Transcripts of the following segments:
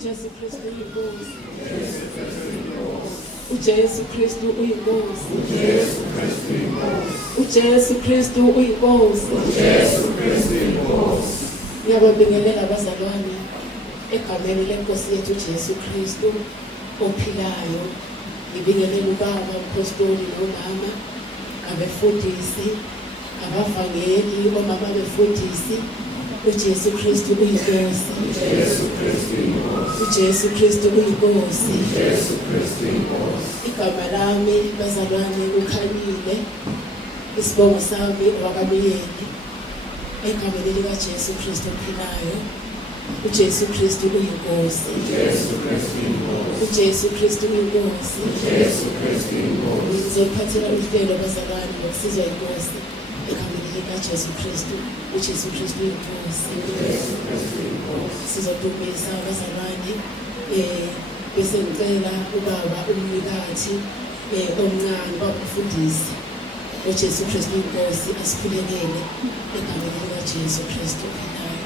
uJesu Kristu uyinkosi. uJesu Kristu uyinkosi. uJesu Kristu uyinkosi. Ngiyabingelela abazalwane egameni lenkosi yethu uJesu Kristu ophilayo. Ngibingelela ubaba umpostoli nomama, abefundisi, abavangeli, omama befundisi. uJesu Kristu uyinkosi. uJesu Kristu uyinkosi. Igama lami bazalwane ukhanyile, isibongo sami wakamuyeni. Egameni likaJesu Kristu ophilayo. uJesu Kristu uyinkosi. uJesu Kristu uyinkosi. Ngizophathela uhlelo bazalwane ngokusizwa inkosi egameni likaJesu Kristu. uJesu Kristu uyinkosi. Sizodumisa bazalwane bese ngicela ubaba umnikathi omncane babafundisi. uJesu Kristu uyinkosi asiphulekele egameni likaJesu Kristu ophilayo.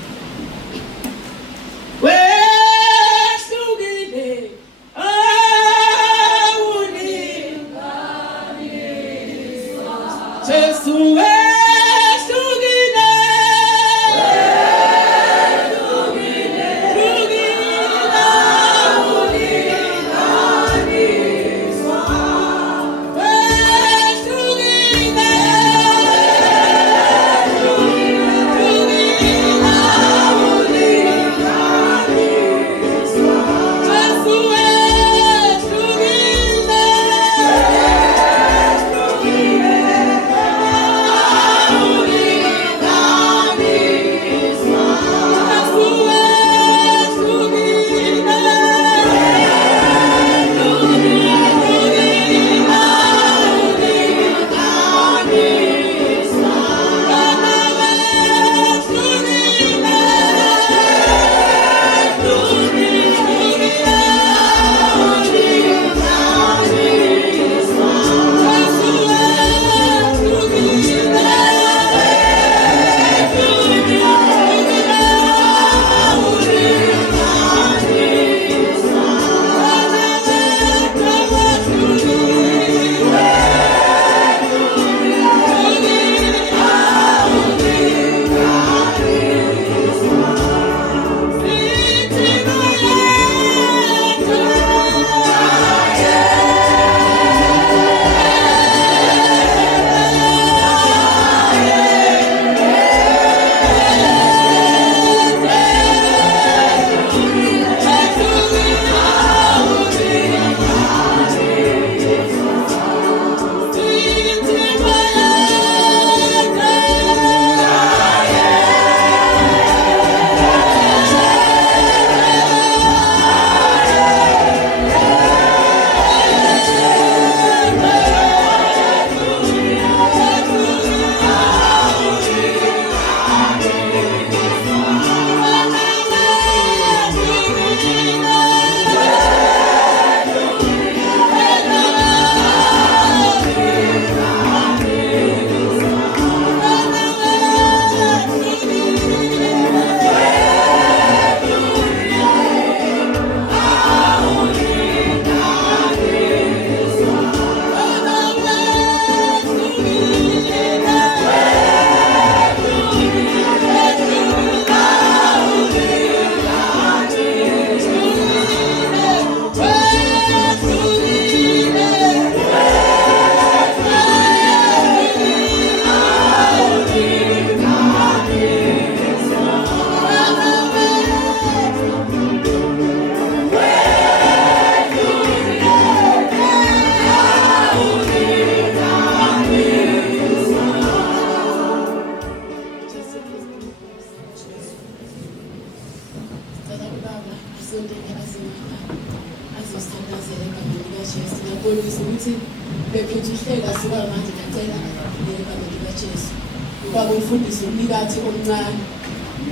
Umfundisi umnikathi omncane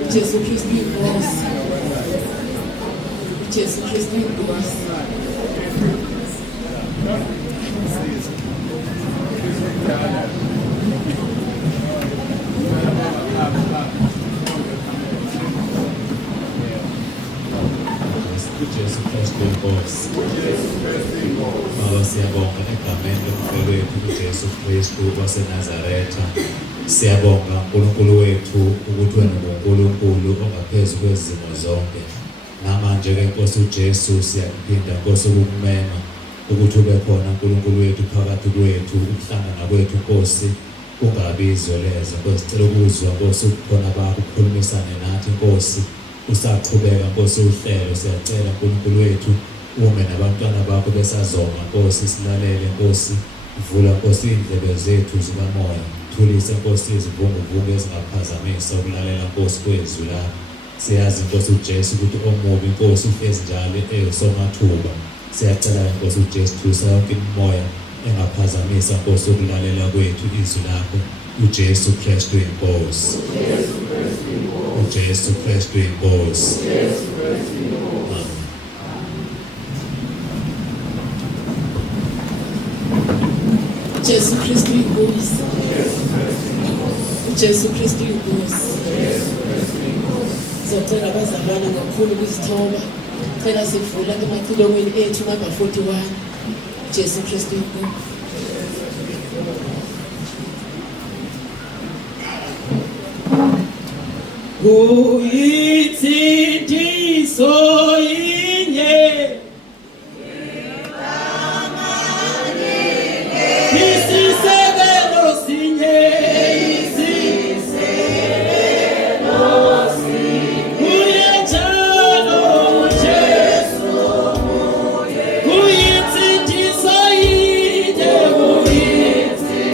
uJesu Kristu uyinkosi. uJesu Kristu uyinkosi. uJesu Kristu inkosi. Baba siyabonga egameni lomfelo wethu uJesu Kristu waseNazaretha. Siyabonga uNkulunkulu wethu ukuthi wena nguNkulunkulu ongaphezu kwezimo zonke. Namanje ke Nkosi uJesu siyakuphinda Nkosi ukumema ukuthi ube khona uNkulunkulu wethu phakathi kwethu, ukuhlangana kwethu Nkosi ungabi izoleza. Nkosi sicela ukuzwa Nkosi ukukhona bakho ukukhulumisane nathi Nkosi. Usaqhubeka Nkosi uhlelo, siyacela uNkulunkulu wethu ume nabantwana bakho besazonga Nkosi, silalele Nkosi. Vula Nkosi indlebe zethu zikamoya, thulise Nkosi izivunguvungu ezingaphazamisa ukulalela Nkosi kwezwi lakho. Siyazi Nkosi uJesu ukuthi omubi Nkosi uhlezi njalo eyosomathuba. Siyacela Nkosi uJesu thulisa yonke imimoya engaphazamisa Nkosi ukulalela kwethu izwi lakho. uJesu Kristu inkosi. uJesu Kristu inkosi. uJesu Kristu inkosi. uJesu Kristu inkosi. Sizocela abazalwane kakhulu ukuzithoba. Cela sivula emacilongweni ethu number 41. uJesu Kristu inkosi. Uyitsindiso inye isisekelo sinye uyetshalo uJesu uyitsindiso inye uyitsindiso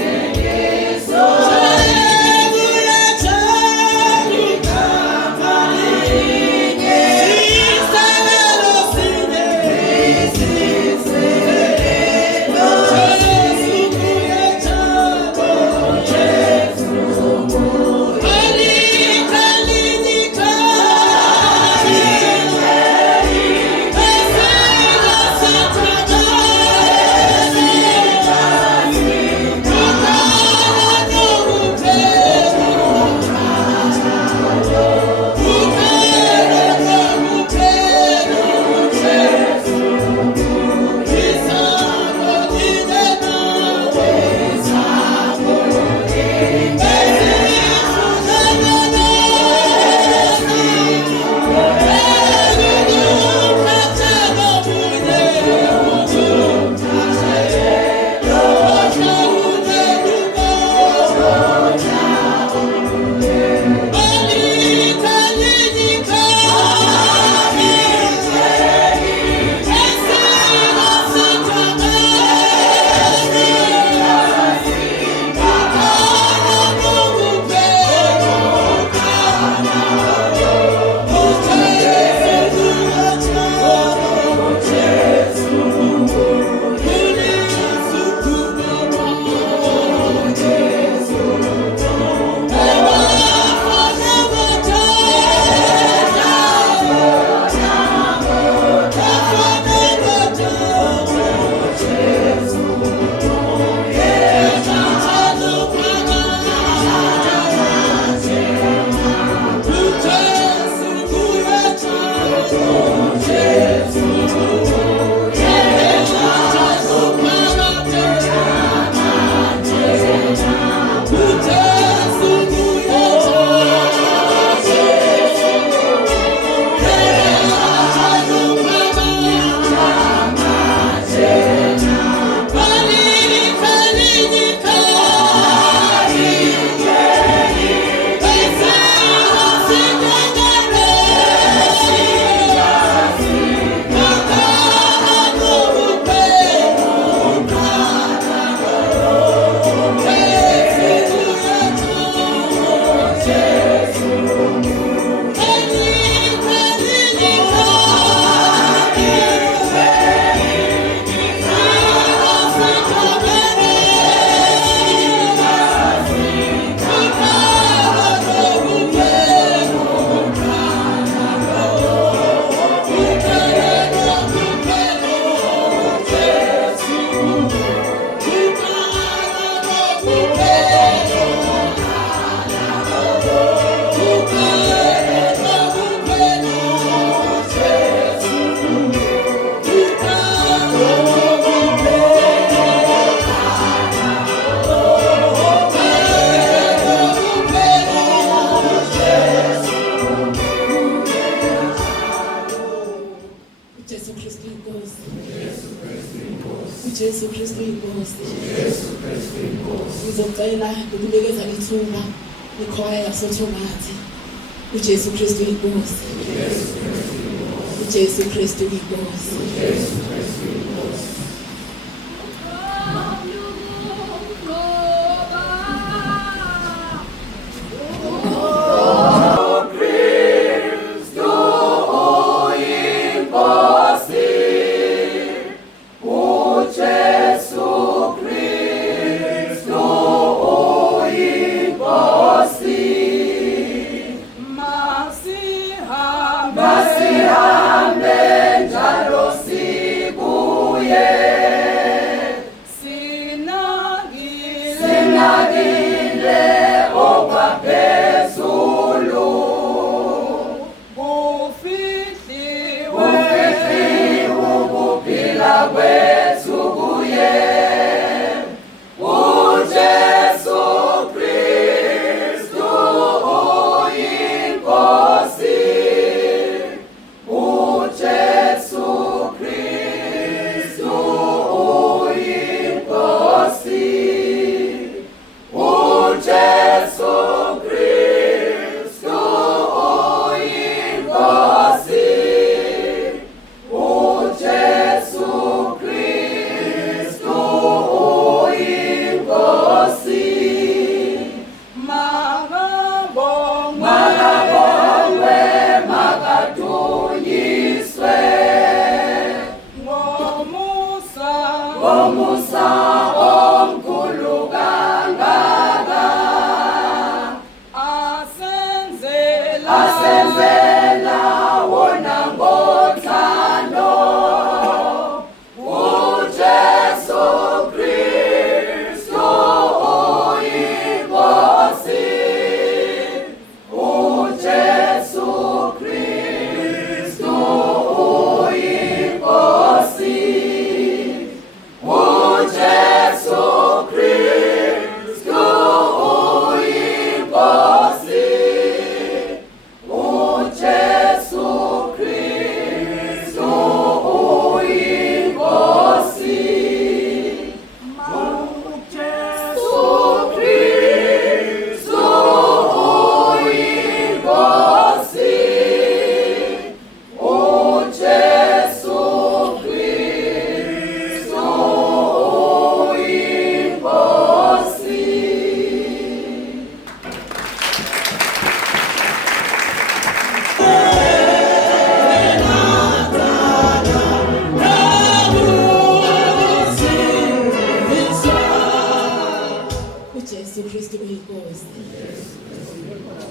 uJesu Kristu inkosi. Ngizocela ukunikeza ithuba ikhwaya yasoThomathi. uJesu Kristu inkosi. uJesu Kristu inkosi.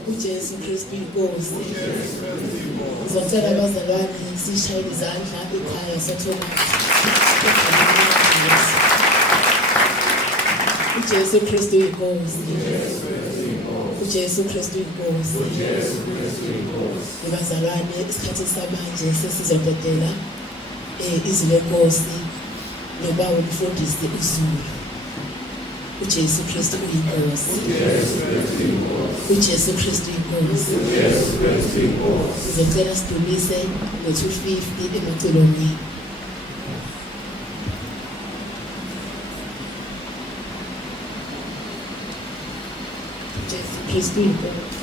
uJesu Kristu inkosi. Ngizocela abazalwane sishayele izandla ikhaya yasoThomathi. uJesu Kristu inkosi. uJesu Kristu inkosi. Abazalwane isikhathi samanje sesizodedela izwi lenkosi noba umfundisi uZulu. uJesu Kristu inkosi. uJesu Kristu inkosi. Ngizocela sidumise ngo-250 emaculweni. uJesu Kristu inkosi.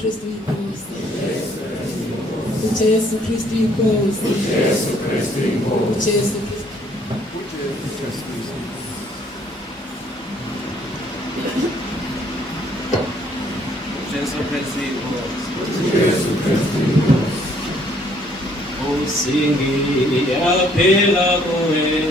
Kristu inkosi. uJesu Kristu inkosi. uJesu Kristu. Jesu Kristu. Usingi yaphela kuwe.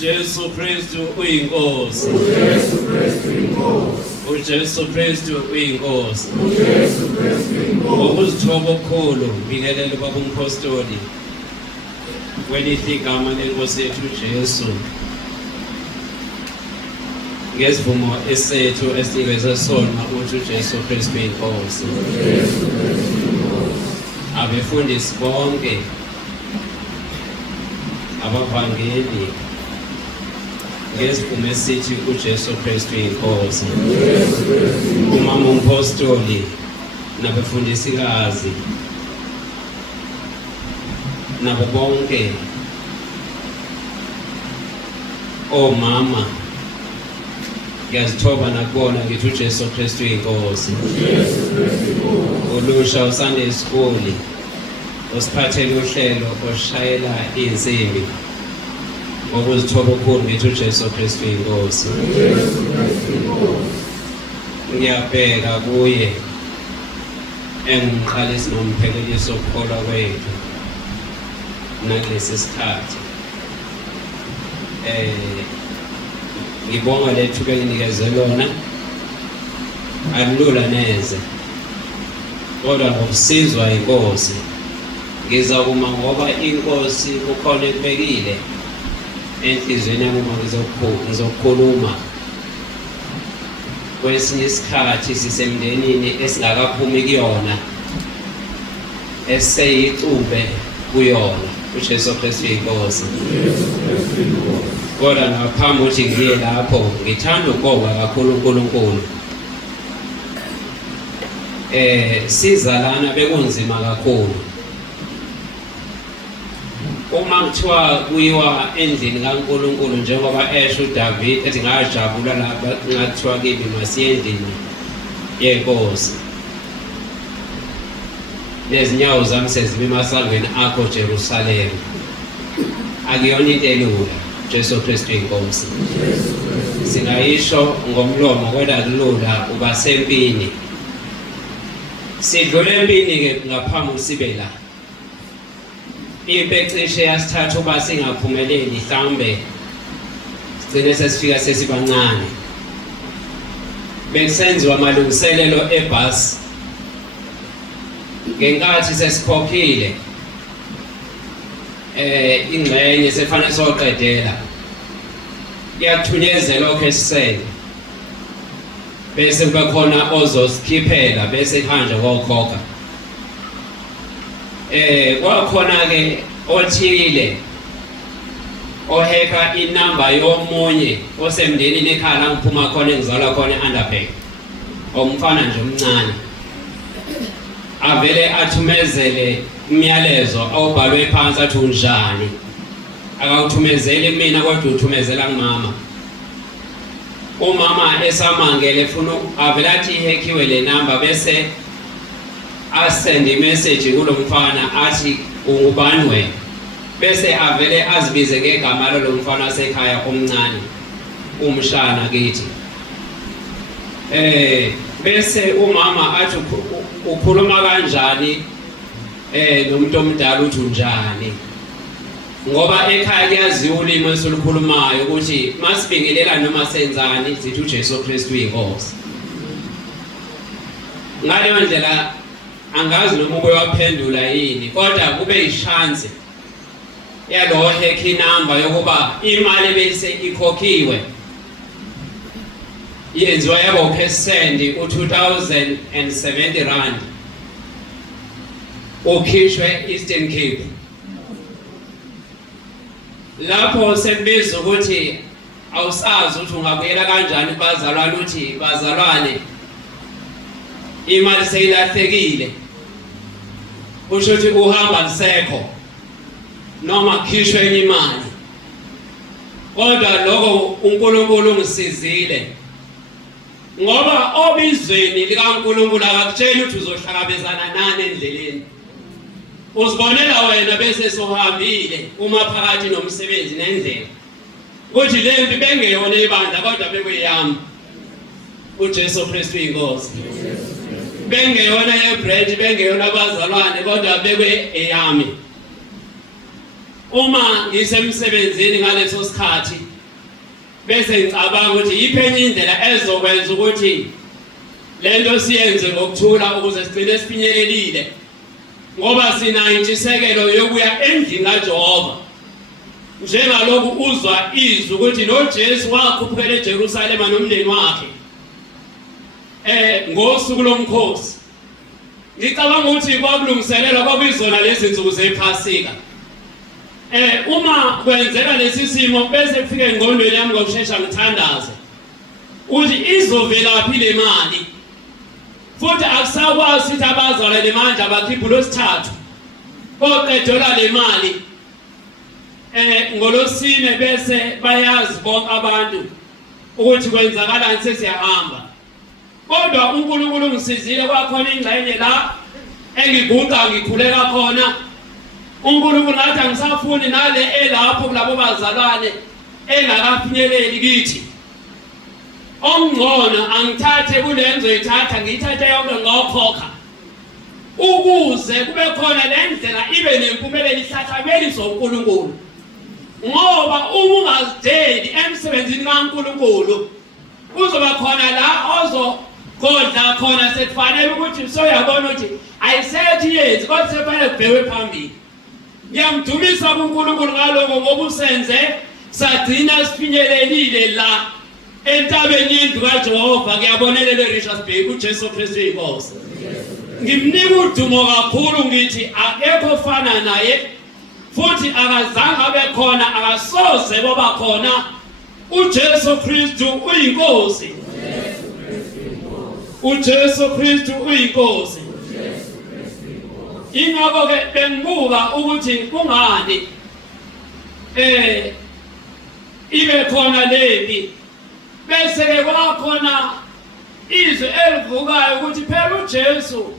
uJesu Kristu uyinkosi. uJesu Kristu uyinkosi. Ngokuzithoba okukhulu ngibingelele babumphostoli kwelithi igama lenkosi yethu uJesu ngesivumo esethu esinikeze sona ukuthi uJesu Kristu uyinkosi. Abefundisi bonke, abavangeli ngesivumo esithi uJesu Kristu uyinkosi. Umama umpostoli nabefundisikazi nabo bonke omama ngiyazithoba nakubona ngithi uJesu Kristu uyinkosi. Ulusha uSunday School usiphathele uhlelo oshayela insimbi ngokuzithoba okukhulu ngithi uJesu Kristu uyinkosi. Ngiyabheka kuye engumqalisi nomphelelisi wokukholwa kwethu nakulesi sikhathi. Ngibonga lethu benginikeze lona, alulula neze kodwa ngokusizwa inkosi ngiza kuma ngoba inkosi kukhona ekubekile enhlizweni yami uma ngizokhuluma. Kwesinye isikhathi sisemndenini esingakaphumi kuyona, eseyicube kuyona uJesu Kristu uyinkosi. Kodwa ngaphambi ukuthi ngiye lapho ngithanda ukubonga kakhulu uNkulunkulu. Sizalana bekunzima kakhulu. Uma kuthiwa kuyiwa endlini kaNkulunkulu njengoba esho uDavid ethi ngajabula lapha ngathiwa kimi masiye endlini yenkosi. Nezinyawo zami sezibe emasangweni akho Jerusalema. Akuyona into elula. Jesu Kristu inkosi. Singayisho ngomlomo kodwa kulula uba sempini. sidlule empini ke ngaphambi sibe la impi ecishe yasithatha uba singaphumeleli mhlambe sigcine sesifika sesibancane bekusenziwa amalungiselelo ebhasi ngenkathi sesikhokhile ingxenye sefanele soqedela iyathunyezela lokho esisele bese kuba khona ozosikhiphela bese khanje kokhokha kwakhona ke othile oheka inamba yomunye osemndenini ekhaya la ngiphuma khona engizalwa khona eUnderberg omfana nje omncane avele athumezele umyalezo awubhalwe phansi athi unjani akawuthumezeli mina kodwa uthumezela kumama umama esamangele efuna avela athi ihekhiwe le number bese asend imessage kulo mfana athi ungubani wena bese avele azibize ngegama lo mfana wasekhaya omncane umshana kithi bese umama athi ukhuluma kanjani nomuntu omdala uthi unjani ngoba ekhaya kuyaziwa ulimi esulukhulumayo ukuthi masibingelela noma senzani sithi uJesu Kristu uyinkosi ngaleyo ndlela angazi noma ube waphendula yini kodwa kube ishansi yalo hekhi number yokuba imali bese ikhokhiwe yenziwa yabo phesenti u2070 rand ukhishwe Eastern Cape lapho sembizo ukuthi awusazi ukuthi ungabuyela kanjani bazalwane uthi bazalwane imali seyilahlekile usho ukuthi uhamba lisekho noma khishwe imali kodwa lokho uNkulunkulu ungisizile ngoba obizweni likaNkulunkulu akakutshela ukuthi uzohlangabezana nani endleleni uzibonela wena bese sohambile uma phakathi nomsebenzi nendlela ukuthi lempi bengeyona ibandla kodwa bekuyami uJesu Kristu inkosi bengeyona yebranch bengeyona abazalwane kodwa bekwe eyami uma ngisemsebenzini ngaleso sikhathi bese ngicabanga ukuthi yiphenye indlela ezokwenza ukuthi lento siyenze ngokuthula ukuze sigcine sifinyelelile ngoba sina intshisekelo yokuya endlini kaJehova njengalokhu uzwa izwi ukuthi noJesu wakhuphukela eJerusalema nomndeni wakhe ngosuku lomkhosi ngicabanga ukuthi kwakulungiselelwa kwabizona lezi zinsuku zePhasika uma kwenzeka lesi simo bese kufike engqondweni yami ngokusheshsha ngithandaze ukuthi izovelaphi le mali futhi akusakwazi ukuthi abazalwane le manje abakhiphe losithathu oqedola le mali ngolosine bese bayazi bonke abantu ukuthi kwenzakalani sesiyahamba kodwa uNkulunkulu ungisizile kwakhona ingxenye la engiguqa ngikhuleka khona uNkulunkulu ngathi angisafuni nale elapho kulabo bazalwane engakafinyeleli kithi ongcono angithathe kulenzo ethatha ngithathe yonke ngokhokha ukuze kube khona le ndlela ibe nempumelelo ihlahlabeli zoNkulunkulu ngoba uma ungazideli emsebenzini kaNkulunkulu kuzoba khona la ozogodla khona sekufanele ukuthi soyabona ukuthi ayisethi yenzi kodwa sefanele kubhekwe phambili ngiyamdumisa uNkulunkulu ngaloko ngoba usenze sagcina sifinyelelile la entabeni yendlu kaJehova kuyabonelela eRichards Bay uJesu Kristu inkosi ngimnika udumo kakhulu ngithi akekho fana naye futhi akazange abe khona akasoze boba khona uJesu Kristu uyinkosi uJesu Kristu uyinkosi ingakho ke bengibuka ukuthi kungani ibe khona lempi bese ke kwakhona izwi elivukayo ukuthi phela uJesu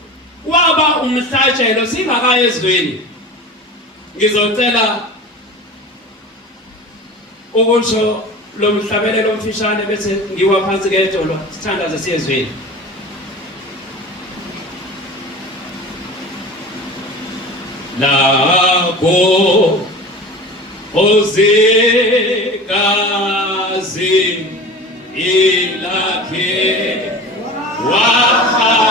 waba umhlatshelo singakaye ezweni ngizocela ukusho lo mhlabelelo omfishane bese ngiwa phansi kedolo sithandaze siyezweni lakho ozikazi ilakhe wafa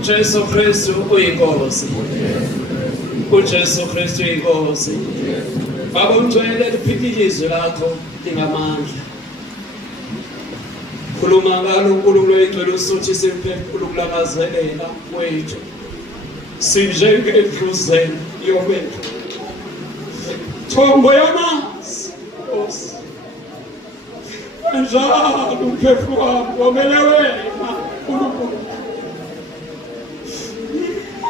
uJesu Kristu uyinkosi. uJesu Kristu uyinkosi. Baba umgcwele liphinde ilizwi lakho lingamandla. Khuluma ngalo uNkulunkulu wethu usuthi simphefumule ukulangazelela wethu. Sinjengendluzelo yomento. Thombo yamanzi. Njalo umphefumulo wami womele wena uNkulunkulu.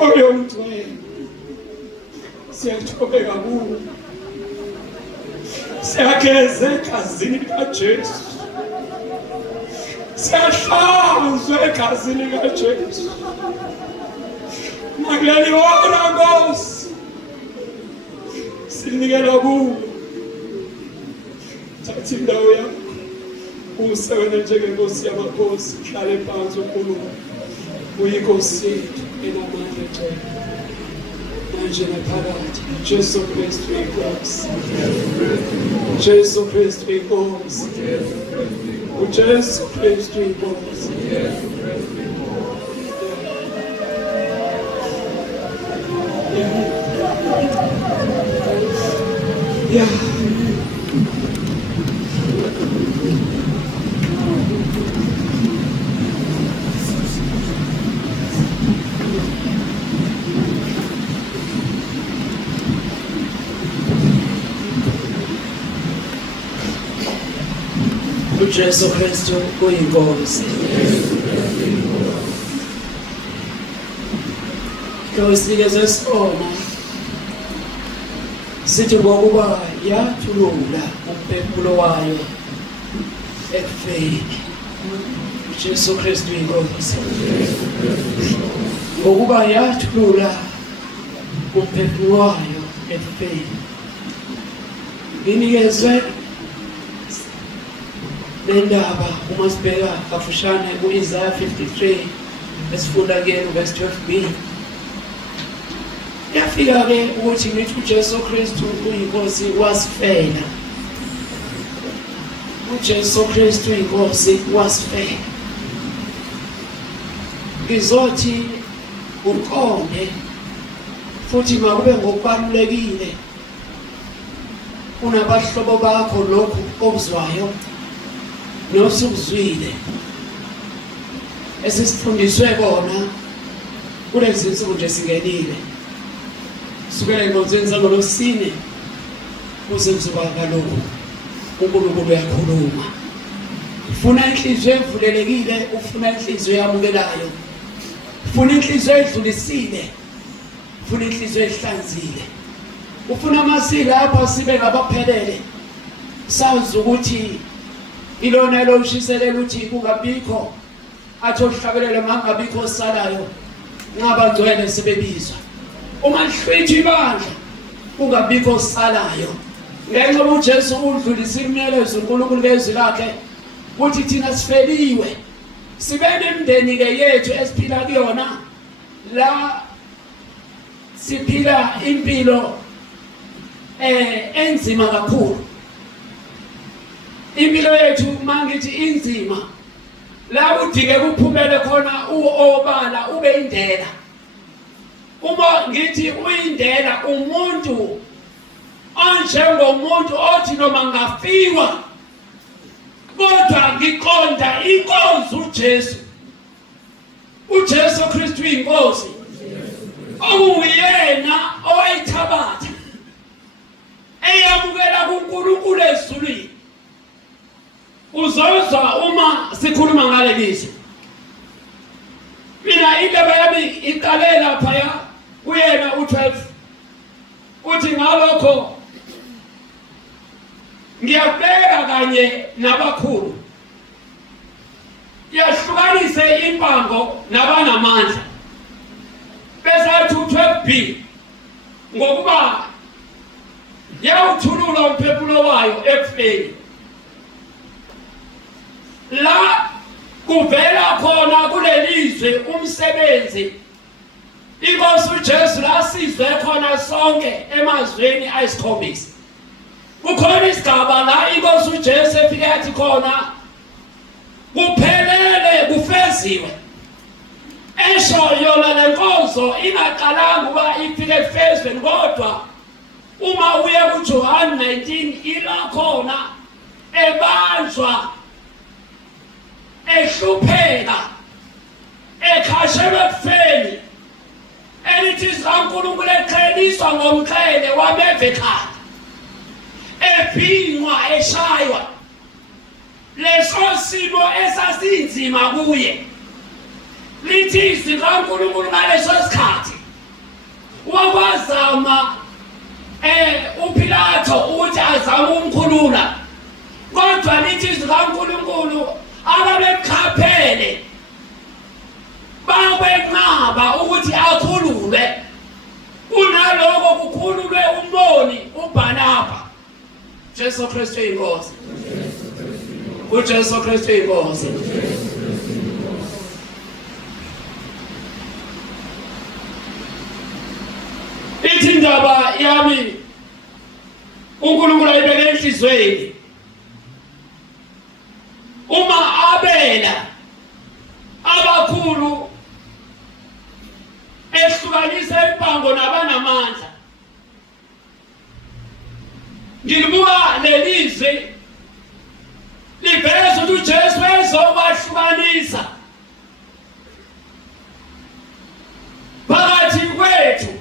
Oyo mgcwele. Siyachobeka kuwe. Siyageza egazini likaJesu. Siyahlanzwa egazini likaJesu. Nakuleli hora Nkosi sinikela kuwe. Thatha indawo yakho. Usebenze njengenkosi yamakhosi. Hlale phansi uNkulunkulu. Uyinkosi yethu enamandla egcwele. manje naphakathi. Jesu Kristu inkosi. Jesu Kristu inkosi. Jesu Kristu inkosi. Yeah. Jesu Kristu uyinkosi. Inkosi kezesibona sithi ngokuba yathulula umphefumulo wayo ekufeni. Jesu Kristu uyinkosi. Ngokuba yathulula umphefumulo wayo ekufeni. Nginikezwe lendaba uma sibheka kafushane ku-Isaiah 53 esifunda ke verse 12b. Yafika-ke ukuthi ngithi uJesu Kristu uyinkosi wasifela. uJesu Kristu uyinkosi wasifela. Ngizothi uqonde futhi makube ngokubalulekile unabahlobo bakho lokhu okuzwayo nosukuzwile esisifundiswe kona kulezi insuku nje singenile sukela enkonzweni zangolosine kuze kuzoba kalokhu uNkulunkulu uyakhuluma. Ufuna inhliziyo evulelekile, ufuna inhliziyo eyamukelayo, ufuna inhliziyo edlulisile, ufuna inhliziyo ehlanzile, ufuna amasiko lapha sibe ngabaphelele sazi ukuthi ilona lomshiselela uthi kungabikho athi ohlabelele mangabikho osalayo ngabangcwele sebebizwa. Uma lihlwitha ibandla kungabikho osalayo ngenxa uJesu udlulisa imiyalezo uNkulunkulu lezwi lakhe ukuthi thina sifeliwe sibe nemndeni ke yethu esiphila kuyona la siphila impilo enzima kakhulu. Impilo yethu mangithi inzima la udike kuphumele khona uobala ube indela. Uma ngithi uyindela umuntu onjengomuntu othi noma ngafiwa kodwa ngiqonda inkosi uJesu. uJesu Kristu inkosi owuyena owayithabatha eyamukela kuNkulunkulu ezulwini. Uzozwa uma sikhuluma ngale lizwi. Mina indaba yami iqalela phaya kuyena u12 uthi ngalokho ngiyabeka kanye nabakhulu yahlukanise impango nabanamandla besathi u12b ngokuba yawuthulula umphefumulo wayo ekufeni. La kuvela khona kulelizwe umsebenzi inkosi uJesu la sizwe khona sonke emazweni ayisikhombisa. Kukhona isigaba la inkosi uJesu efike yathi khona kuphelele kufeziwe. Esho yona lenkonzo ingaqalanga uba ifike efezweni kodwa uma uye kuJohn 19 ila khona ebanjwa ehlupheka ekhashelwe kufeni elithi zikaNkulunkulu eqheliswa ngomqhele wameva ekhaya ebhinywa eshaywa. Leso simo esasinzima kuye lithi zikaNkulunkulu ngaleso sikhathi wakwazama uPilato ukuthi azame umkhulula kodwa lithi zikaNkulunkulu ababemkhaphele babenqaba ukuthi akhululwe. Kunaloko kukhululwe umboni uBarnaba. Jesu Kristu inkosi. uJesu Kristu inkosi. yami uNkulunkulu ayibeke enhlizweni uma abela abakhulu ehlukanisa impango nabanamandla ngilibuka lelizwi liveza ukuthi uJesu ezobahlukanisa phakathi kwethu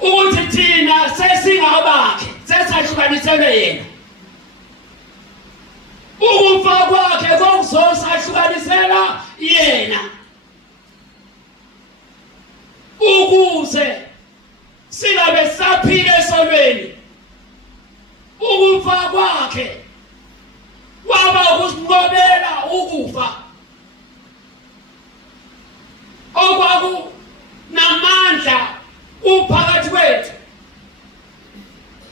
ukuthi thina sesingabakhe sesahlukanisele yena ukufa kwakhe kokuzosahlukanisela yena ukuze singabe saphila esonweni ukufa kwakhe kwaba ukusinqobela ukufa okwaku namandla uphakathi kwethu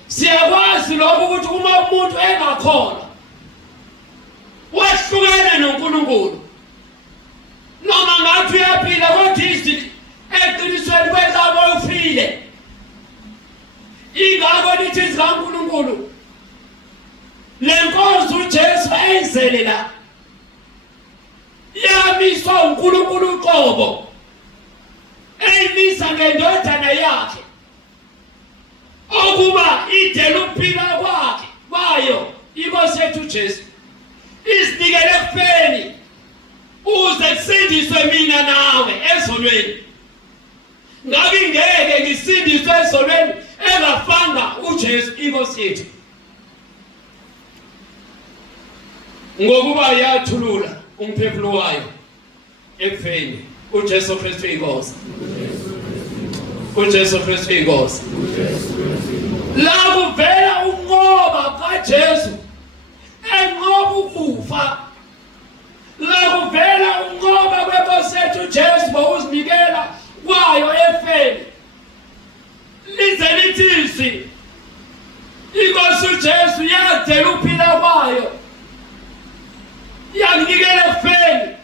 siyakwazi lokho ukuthi uma umuntu engakholwa wahlukene noNkulunkulu noma ngathi uyaphila kodwa izinto eqinisweni kwezabo ufile ingakho lithi zikaNkulunkulu lenkonzo uJesu ayenzele la yamiswa uNkulunkulu uqobo eyimisa ngendodana yakhe okuba idela ukuphila kwakhe kwayo inkosi yethu uJesu isinikele ekufeni uze kusindiswe mina nawe ezonweni ngabe ngeke ngisindiswe ezonweni engafanga uJesu inkosi yethu ngokuba yathulula umphefumulo wayo ekufeni uJesu Kristu inkosi uJesu Kristu inkosi la kuvela unqoba kaJesu enqoba ukufa la kuvela unqoba kwenkosi yethu uJesu bokuzinikela kwayo efeni lize lithisi inkosi uJesu yadela ukuphila kwayo yakunikela efeni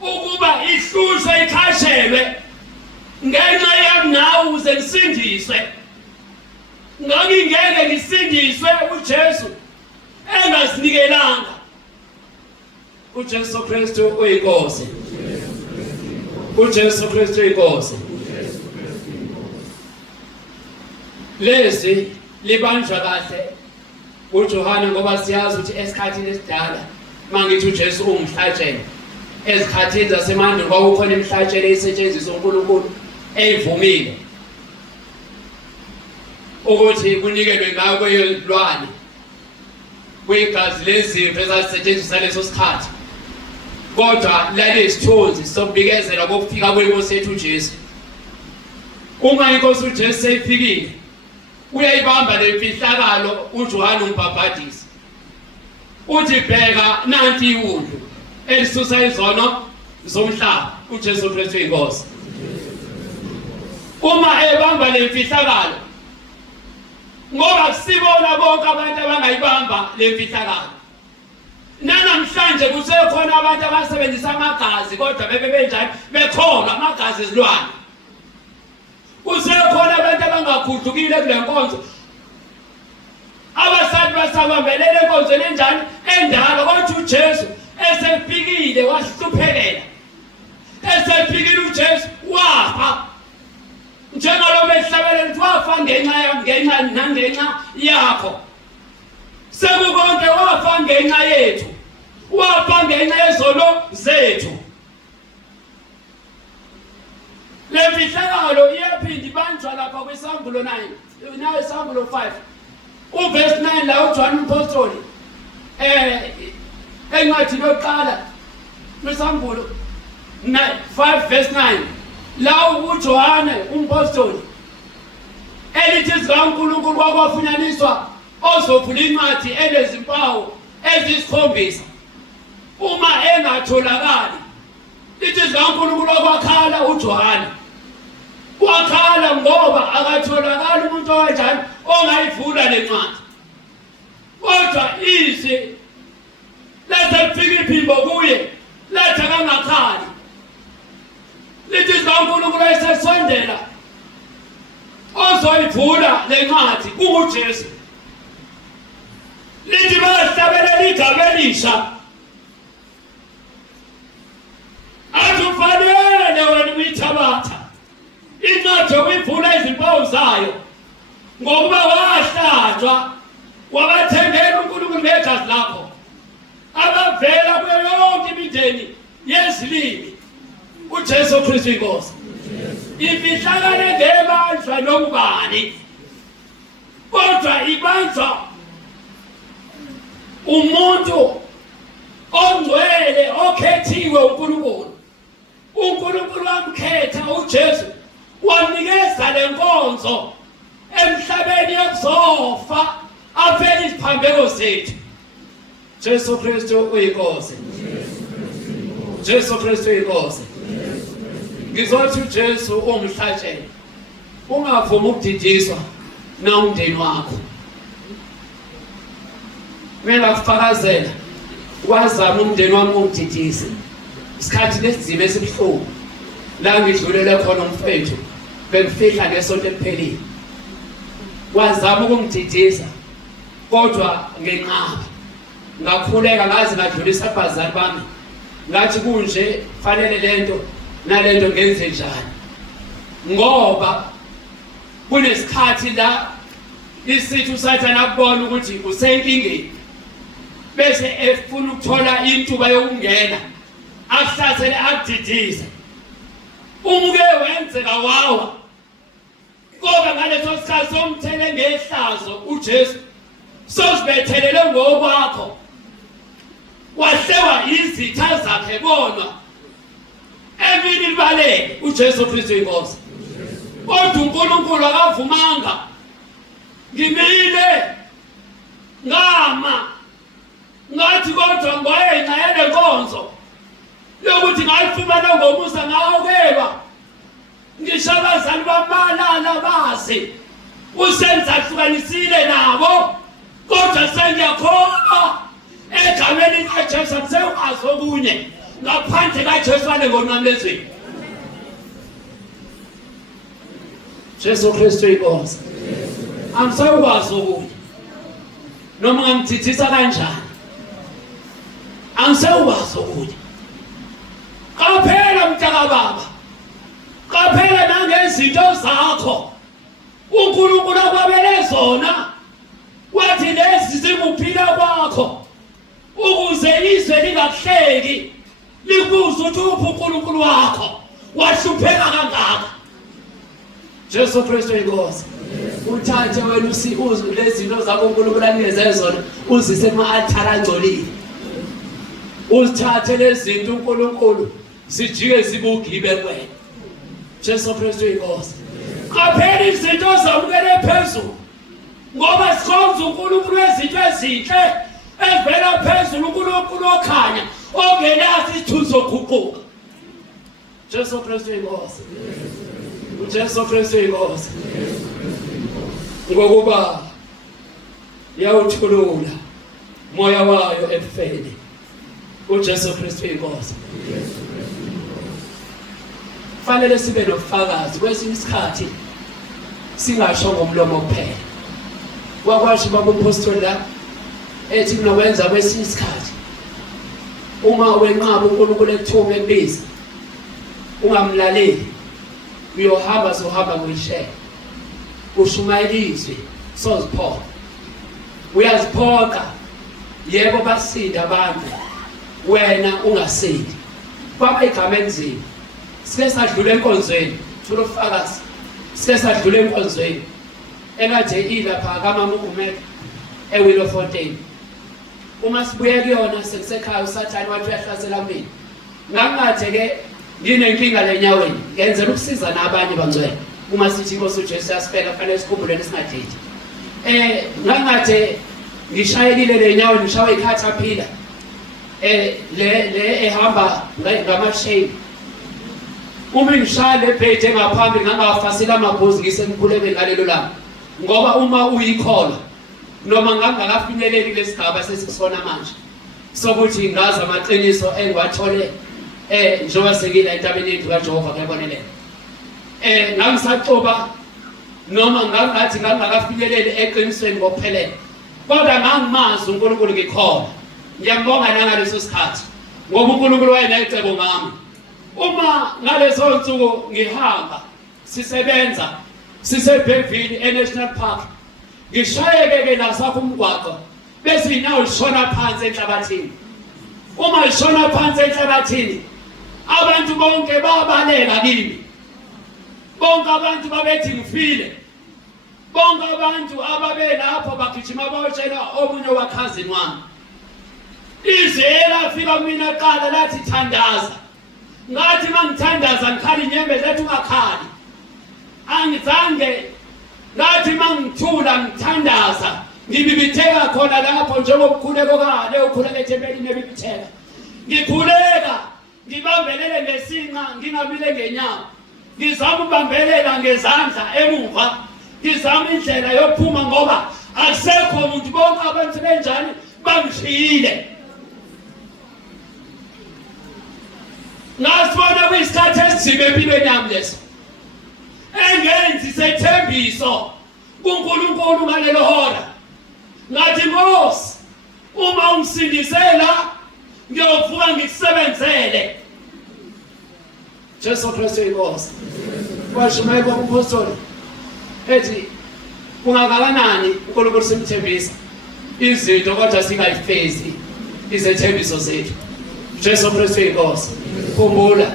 ukuba ihlushwe ikhashelwe ngenxa yami nawe uze ngisindiswe ngakingeke ngisindiswe uJesu engasinikelanga uJesu Kristu uyinkosi uJesu Kristu uyinkosi lezi libanjwa kahle uJohane ngoba siyazi ukuthi esikhathini esidala mangithi uJesu ungumhlatshelo ezikhathini zasemandulo kwakukhona imihlatshelo esetshenziswa uNkulunkulu eyivumile ukuthi kunikelwe ngayo kweyilwane kwegazi lezimvu ezazisetshenziswa leso sikhathi kodwa lalesithunzi sokubikezela kokufika kwenkosi yethu uJesu uma inkosi uJesu seyifikile uyayibamba lemfihlakalo uJohane umbhaphatisi uthi bheka nanti iwundlu elisusa izono zomhlaba uJesu Kristu inkosi uma ebamba lemfihlakalo ngoba sibona bonke abantu abangayibamba lemfihlakalo nanamhlanje kusekhona abantu abasebenzisa amagazi kodwa bebenjani bekholwa amagazi ezilwane kusekhona abantu abangakhudukile kule nkonzo abasadi basabambelele enkonzweni enjani endala kodwa uJesu esefikile wasihluphelela esefikile uJesu wafa njengalobe ehlabeleni wafa ngenxa yami ngenxa nangenxa yakho sekukonke wafa ngenxa yethu wafa ngenxa yezono zethu lemfihlakalo iyaphinda ibanjwa lapha kwisambulo 9 nayo isambulo 5 uverse 9 la uJohn umpostoli engathi loqala kwisambulo 5 verse 9 la uJohane umpostoli elithi zikaNkulunkulu kwafunyaniswa ozovula incwadi enezimpawu ezisikhombisa uma engatholakali lithi zikaNkulunkulu kwakhala uJohane wakhala ngoba akatholakali umuntu onjani ongayivula lencwadi kodwa izwi lathi lifika iphimbo kuye lathi kangakhali lithi zikaNkulunkulu esesondela ozoyivula lencwadi kunguJesu. Lithi bahlabelela igama elisha athi ufanele wena uyithabatha incwadi okuyivula izimpawu zayo ngokuba wahlatshwa wabathengela uNkulunkulu ngegazi lakho abavela kuyo yonke imindeni yezilimi uJesu Kristu inkosi. Imfihlakalo ngebanjwa nobani kodwa ibanjwa umuntu ongcwele okhethiwe uNkulunkulu. uNkulunkulu wamkhetha uJesu wamnikeza lenkonzo emhlabeni yokuzofa afela iziphambeko zethu. Jesu Kristu uyinkosi. Jesu Kristu uyinkosi. Ngizothi uJesu umhlatshele ungavumi ukudidiswa na umndeni wakho. Mina kufakazela wazama umndeni wami ukudidisa isikhathi lesizime esibhlungu la ngidlulele khona umfethu bengifihla ngesonto eliphelile. Wazama ukungididisa kodwa ngenqaba ngakhuleka ngaze ngadlulisa abazali bami ngathi kunje fanele lento nalento ngenze njani ngoba kunesikhathi la isithi uSathane akubona ukuthi usenkingeni bese efuna ukuthola intuba yokungena akuhlasele akudidise umuke wenzeka wawa ngoba ngaleso sikhathi somthele ngehlazo uJesu sosibethelele ngokwakho wahlewa izitha zakhe bonwa emini libaleke uJesu Kristu inkosi. Kodwa uNkulunkulu akavumanga ngimile ngama ngathi kodwa ngoyenqa yale nkonzo yokuthi ngayifumana ngomusa ngawukeba ngisho abazali bamalala bazi usenzahlukanisile nabo kodwa sengiyakhona egameni likaJesu akusekwazi okunye ngaphandle kaJesu wale ngonqamlezweni. Jesu Kristu inkosi. Angisakwazi okunye noma ngangithithisa kanjani angisakwazi okunye. Qaphela mntaka baba, qaphela nangezinto zakho uNkulunkulu akwabele zona wathi lezi zimuphila kwakho ukuze izwe lingakuhleki libuze ukuthi uphi uNkulunkulu wakho wahlupheka kangaka. Jesu Kristu inkosi. Uthathe wena usiuze lezi zinto zakho uNkulunkulu anikeze zona uzise ema-altar angcolile. Uthathe lezi zinto uNkulunkulu sijike sibugibe kuwena. Jesu Kristu inkosi. Qaphela izinto zamukele phezulu ngoba sikhonza uNkulunkulu wezinto ezinhle evela phezulu uNkulunkulu okhanya ongenathi isithunzi soguquka. Jesu Kristu inkosi. uJesu Kristu inkosi. Ngokuba yawuthulula moya wayo ekufeni uJesu Kristu inkosi. Fanele sibe nobufakazi kwesinye isikhathi singasho ngomlomo kuphela. Wakwasho baba umpostoli la ethi kunokwenza kwesinye isikhathi uma wenqaba uNkulunkulu ekuthume kubiza ungamlaleli uyohamba sohamba ngoyishela ushumayela izwi soziphoqa uyaziphoqa yebo basinda abantu wena ungasindi kwaba igama enzima. Sike sadlula enkonzweni thola ufakazi sike sadlula enkonzweni engathi ilapha kaMama uMeka eWillowfontein. Uma sibuye kuyona sekusekhaya uSathane wathi uyahlasela mina ngakungathe ke nginenkinga lenyaweni ngenzela ukusiza nabanye bangcwele uma sithi inkosi uJesu yasifela fanele sikhumbule lesingadidi. Ngakungathe ngishayelile lenyawo ngishawe icaterpillar le ehamba ngama-chain. Uma ngishaya lebhedi engaphambili ngangawafasile amabhuzi ngisemkhuleke ngalelo langa ngoba uma uyikholwa noma ngangakafinyeleli lesigaba sesikusona manje sokuthi ngazi amaqiniso engiwathole njengoba sekile entabeni yethu kaJehova kebonelele ngangisaxoba noma ngathi ngangakafinyeleli eqinisweni ngokuphelele kodwa ngangimazi uNkulunkulu ngikhona ngiyambonga nangaleso sikhathi ngoba uNkulunkulu wayenecebo ngami uma ngaleso nsuku ngihamba sisebenza siseBhekville eNational Park ngishayeke la sakho umgwaqo bese inawo lishona phansi enhlabathini uma lishona phansi enhlabathini abantu bonke babaleka kimi bonke abantu babethi ngifile bonke abantu ababe lapho bagijima bayotshela omunye wakhazini wami izela fika mina qala lathi thandaza ngathi mangithandaza ngikhali inyembezi ethi ungakhali angizange ngathi mangithula ngithandaza ngibibitheka khona lapho njengokukhuleko kale ukhuleka ethempelini ebibitheka ngikhuleka ngibambelele ngesinqa ngingabile ngenyawo ngizama ukubambelela ngezandla emuva ngizama indlela yokuphuma ngoba akusekho umuntu bonke abantu benjani bangishiyile ngasibona kwisikhathi esizime empilweni yami leso engenzi sethembiso kuNkulunkulu ngalelo hora ngathi Nkosi uma ungisindisela ngiyovuka ngikusebenzele Jesu Kristu inkosi washumayela kumpostoli ethi kungakanani uNkulunkulu simthembisa izinto kodwa singayifezi izethembiso zethu Jesu Kristu inkosi khumbula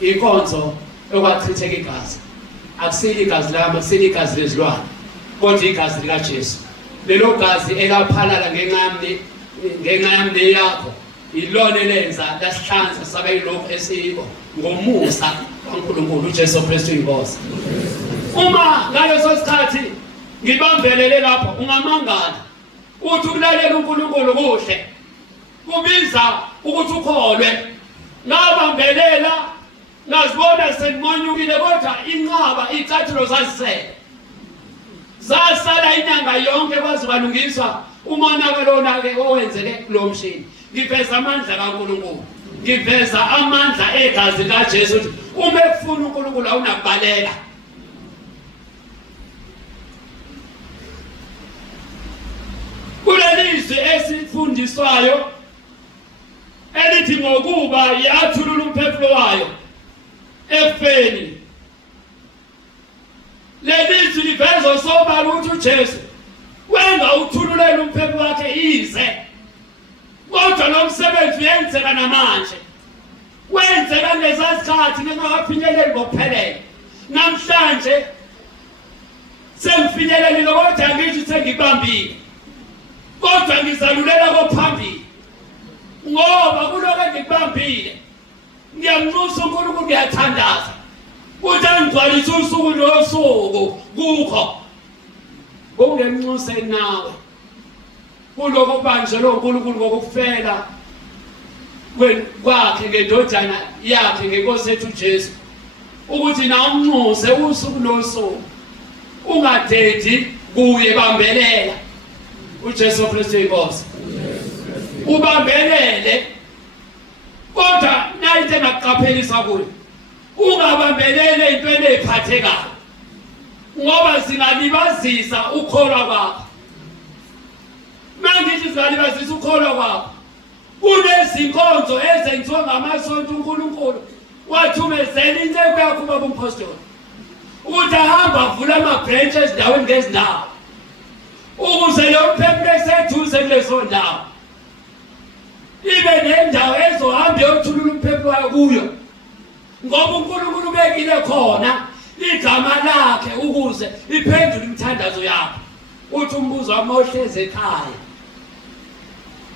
inkonzo yokwachitheka igazi akusili igazi lami akusili igazi lezilwane kodwa igazi lika Jesu lelo gazi elaphalala ngenxa yami yakho ilona elenza lasihlanza sabe yilokho esiko ngomusa kaNkulunkulu uJesu Kristu inkosi uma ngaleso sikhathi ngibambelele lapho ungamangala uthi ukulalela uNkulunkulu kuhle kubiza ukuthi ukholwe ngabambelela ngazibona sengonyukile kodwa inqaba icathulo zasisele zasala inyanga yonke kwaze balungiswa umonakalo onake owenzeke kulo mshini ngiveza amandla kaNkulunkulu ngiveza amandla egazi kaJesu ukuthi uma ekufuna uNkulunkulu awunakubalela kulelizwi esifundiswayo elithi ngokuba yathulula umphefumulo wayo efeni lelizwi liveza sobala ukuthi uJesu wenga uthululela umphefumulo wakhe ize kodwa lo msebenzi uyenzeka namanje wenzeka ngesasikhathi ngingakaphinyeleli ngokuphelele namhlanje sengifinyelelile kodwa ngithi sengibambile kodwa ngizalulela kophambili ngoba kuloko engikubambile ngiyamnxusa uNkulunkulu ngiyathandaza ukuthi angigcwalise usuku nosuku kukho ungemnxuse nawe kuloko kubanjelwe uNkulunkulu ngokufela kwakhe ngendodana yakhe ngenkosi yethu uJesu ukuthi na umnxuse usuku nosuku ungadedi kuye bambelela uJesu Kristu inkosi ubambelele kodwa nayite ngaqaphelisa kuyo ungabambelele intweni eziphathekayo ngoba singalibazisa ukholwa kwakho mangithi singalibazisa ukholwa kwakho kunezinkonzo ezenziwa ngamasonto uNkulunkulu wathumezela inteko yakho baba umpostoli ukuthi ahamba avula ama-branches ndaweni ngezindawo ukuze lo mphefumulo eseduze kulezo ndawo ibe nendawo ezohamba yokuthulula umphefumulo wayo kuyo ngoba uNkulunkulu ubekile khona igama lakhe ukuze iphendule imithandazo yakho uthi umbuzo wami ohleze ekhaya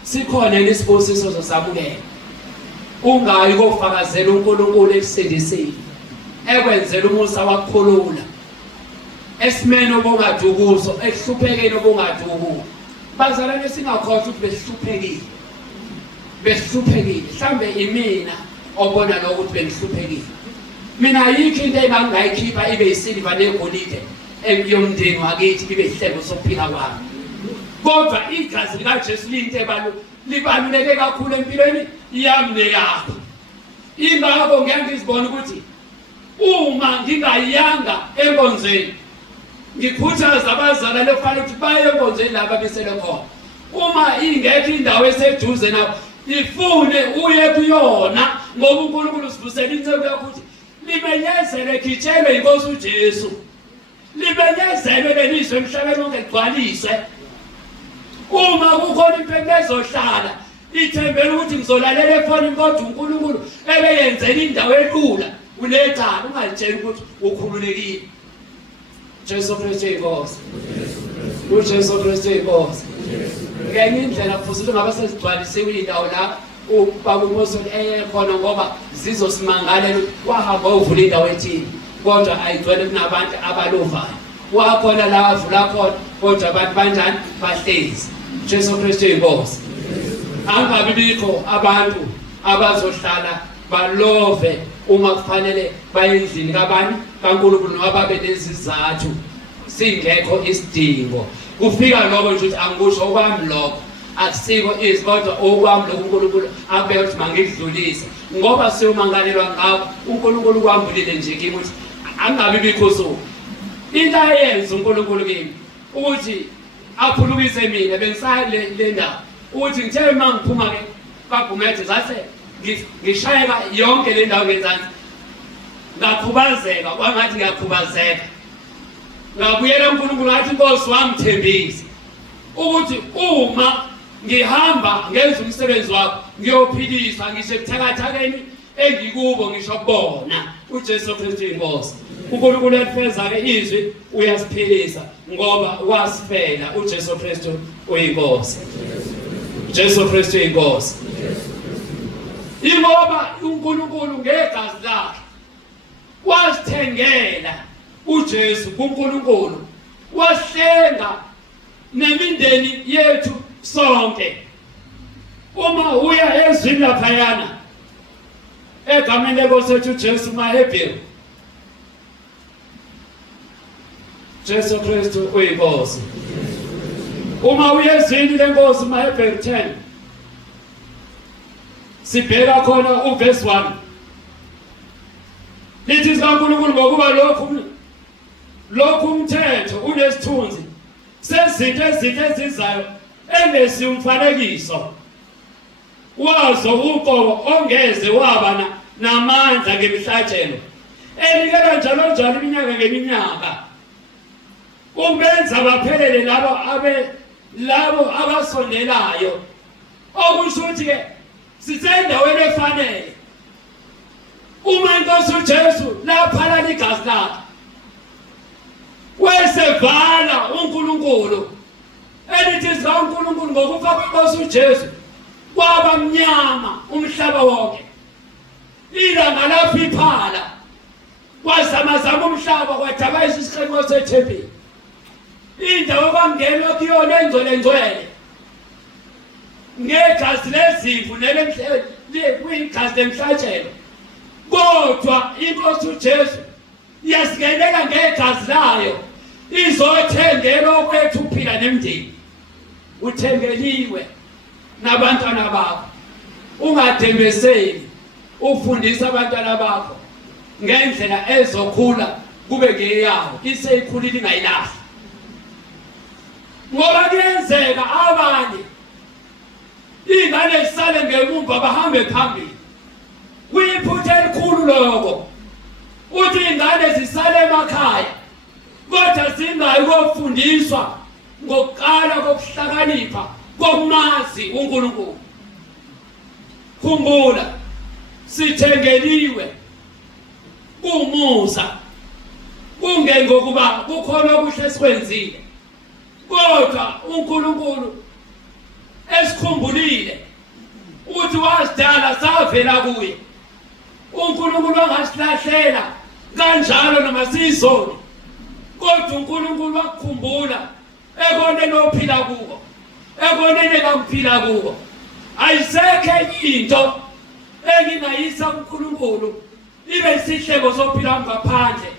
sikhona isibusiso sosamukela ungayi kofakazela uNkulunkulu ekusindisile ekwenzela umusa wakukhulula esimene obongadukuzo ehluphekeni obongadukuzo bazalwane singakhohlwa ukuthi besihluphekile mhlambe imina obona lokuthi bengihluphekile mina yikho into engangayikhipha ibe yisilva negolide yomndeni wakithi ibe ihlebo sokuphila kwami kodwa igazi likaJesu liyinto libaluleke kakhulu empilweni yami neyakho ingakho ngiyangizibona ukuthi uma ngingayanga enkonzweni ngikhuthaza abazali lefanele ukuthi baye enkonzweni laba besele khona. Uma ingekho indawo eseduze nawo ifune uye kuyona ngoba uNkulunkulu usivusela inseko yakho ukuthi limenyezele gitshelwe inkosi uJesu. Limenyezelwe lelizwe emhlabeni wonke ligcwaliswe. Uma kukhona impilo ezohlala ithembele ukuthi ngizolalela efonini kodwa uNkulunkulu ebeyenzela indawo elula ulecala ungalitshela ukuthi ukhululekile. Jesu Kristu inkosi. uJesu Kristu inkosi. Ngenye indlela futhi ngaba sezigcwalisiwe indawo la ubaba uMosoli ekhona ngoba zizosimangala wahamba uvula indawo ethini kodwa ayigcwele kunabantu abalovayo. Wakhona la avula khona kodwa abantu banjani bahlezi. Jesu Kristu inkosi. Angabi bikho abantu abazohlala balove uma kufanele bayendlini kabani kaNkulunkulu noma babe nezizathu singekho isidingo. Kufika lokho nje ukuthi angikusho okwami lokho akusiko izodwa okwami lokho uNkulunkulu abeke ukuthi mangidlulise ngoba siyomangalelwa ngakho uNkulunkulu kwambulile nje kimi ukuthi angabi bikho so into ayenza uNkulunkulu kimi ukuthi aphulukise mina bengisale le ndawo ukuthi ngithe mangiphuma ke kaGumethe zase ngishayeka yonke le ndawo ngenzansi ngakhubazeka kwangathi ngiyakhubazeka ngabuyela uNkulunkulu ngathi inkosi wangithembisa ukuthi uma ngihamba ngenza umsebenzi wakho ngiyophilisa ngisho ekuthakathakeni engikubo ngisho kubona uJesu Kristu inkosi. uNkulunkulu efeza ke izwi uyasiphilisa ngoba wasifela uJesu Kristu uyinkosi. Jesu Kristu inkosi. Ingoba uNkulunkulu ngegazi lakhe wasithengela uJesu kuNkulunkulu wahlenga nemindeni yethu sonke. Uma uya ezwini laphayana egameni lenkosi yethu Jesu maHebheru Jesu Kristu uyinkosi. Uma uya ezwini lenkosi maHebheru 10 sibheka khona uverse 1 lithi kaNkulunkulu ngokuba lokhu umthetho unesithunzi sezinto ezizayo engesimfanekiso wazo uqobo ongeze waba namandla ngemihlatshelo enikela njalo iminyaka ngeminyaka ubenza baphelele labo abasondelayo okusho ukuthi ke sisendaweni efanele. Uma inkosi uJesu laphala igazi lakhe wesevala uNkulunkulu elithi zikaNkulunkulu ngokufa kwenkosi uJesu kwaba mnyama umhlaba wonke ilanga lapho iphala kwasamazama umhlaba kwadabayisa isiqhemo sethempeli indawo bangenwa kuyona engcwele ngegazi lezimvu kwigazi lemhlatshelo kodwa inkosi uJesu yasingenela ngegazi layo izothengela okwethu uphila nemndeni. Uthengeliwe nabantwana bakho ungadembeseli ufundisa abantwana bakho ngendlela ezokhula kube ngeyawo iseyikhulile ingayilahli ngoba kuyenzeka abanye ingane zisale ngemumva bahambe phambili kuyiphutha elikhulu lokho uthi ingane zisale emakhaya kodwa zingayi ukufundiswa ngokuqala kokuhlakanipha kokumazi uNkulunkulu. Khumbula sithengeliwe umusa kungengokuba kukhona okuhle sikwenzile kodwa uNkulunkulu esikhumbulile uthi wasidala savela kuye. uNkulunkulu angasihlahlela kanjalo noma sizoni kodwa uNkulunkulu wakukhumbula ekoneni ophila kuwo ekoneni kamphila kuwo. Ayisekho into engingayisa uNkulunkulu ibe isihlebo sophila ngaphandle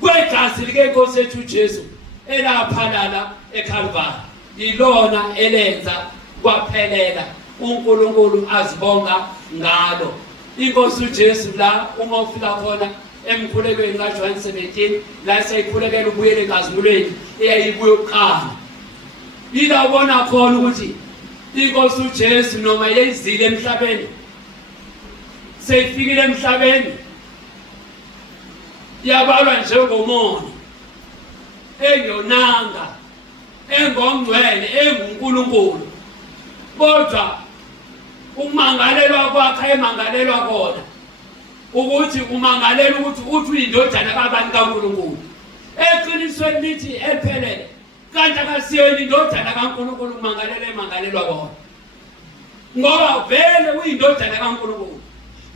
kwegazi likeNkosi yethu uJesu elaphalala eCalvary. Ilona elenza kwaphelela uNkulunkulu azibonga ngalo. inkosi uJesu la uma ufika khona emkhulekweni kaJohn 17 la seyikhulekela ubuyele enkazimulweni eyayibuye ukuqala ila ubona khona ukuthi inkosi uJesu noma yezile emhlabeni seyifikile emhlabeni yabalwa njengomona engiyonanga engongcwele enguNkulunkulu kodwa umangalelwa kwakhe emangalelwa kona ukuthi umangalela ukuthi uthi uyindodana kabantu kaNkulunkulu eqinisweni lithi eliphelele kanti akasiyo indodana kaNkulunkulu umangalela emangalelwa kona ngoba vele uyindodana kaNkulunkulu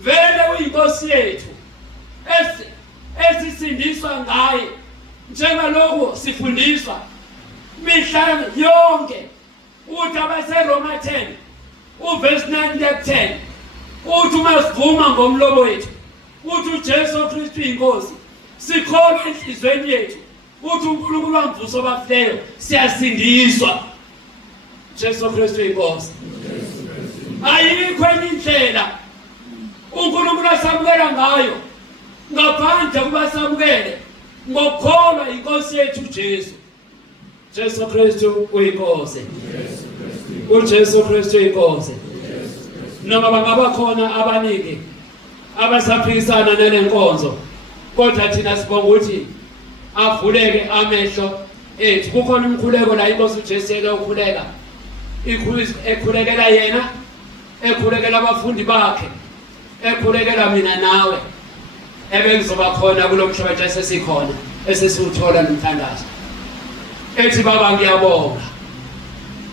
vele uyinkosi yethu esisindiswa ngaye njengalokho sifundiswa mihla yonke uthi abaseRoma 10 uverse 9-10 uthi uma sivuma ngomlomo wethu uthi uJesu Kristu inkosi sikholwa enhlizweni yethu uthi uNkulunkulu wamvusa abafileyo siyasindiswa Jesu Kristu inkosi ayikho enye indlela uNkulunkulu asamukela ngayo ngaphandle kuba samukele ngokholwa inkosi yethu uJesu Jesu Kristu uyinkosi uJesu Kristu inkosi noma bangaba khona abaningi abasaphikisana nelenkonzo kodwa thina sibonga ukuthi avuleke amehlo ethu kukhona umkhuleko la inkosi uJesu elokhuleka ekhulekela yena ekhulekela abafundi bakhe ekhulekela mina nawe ebekuzoba khona kulomhlaba nje sesikhona esesiwuthola nomthandazo ethi baba ngiyabonga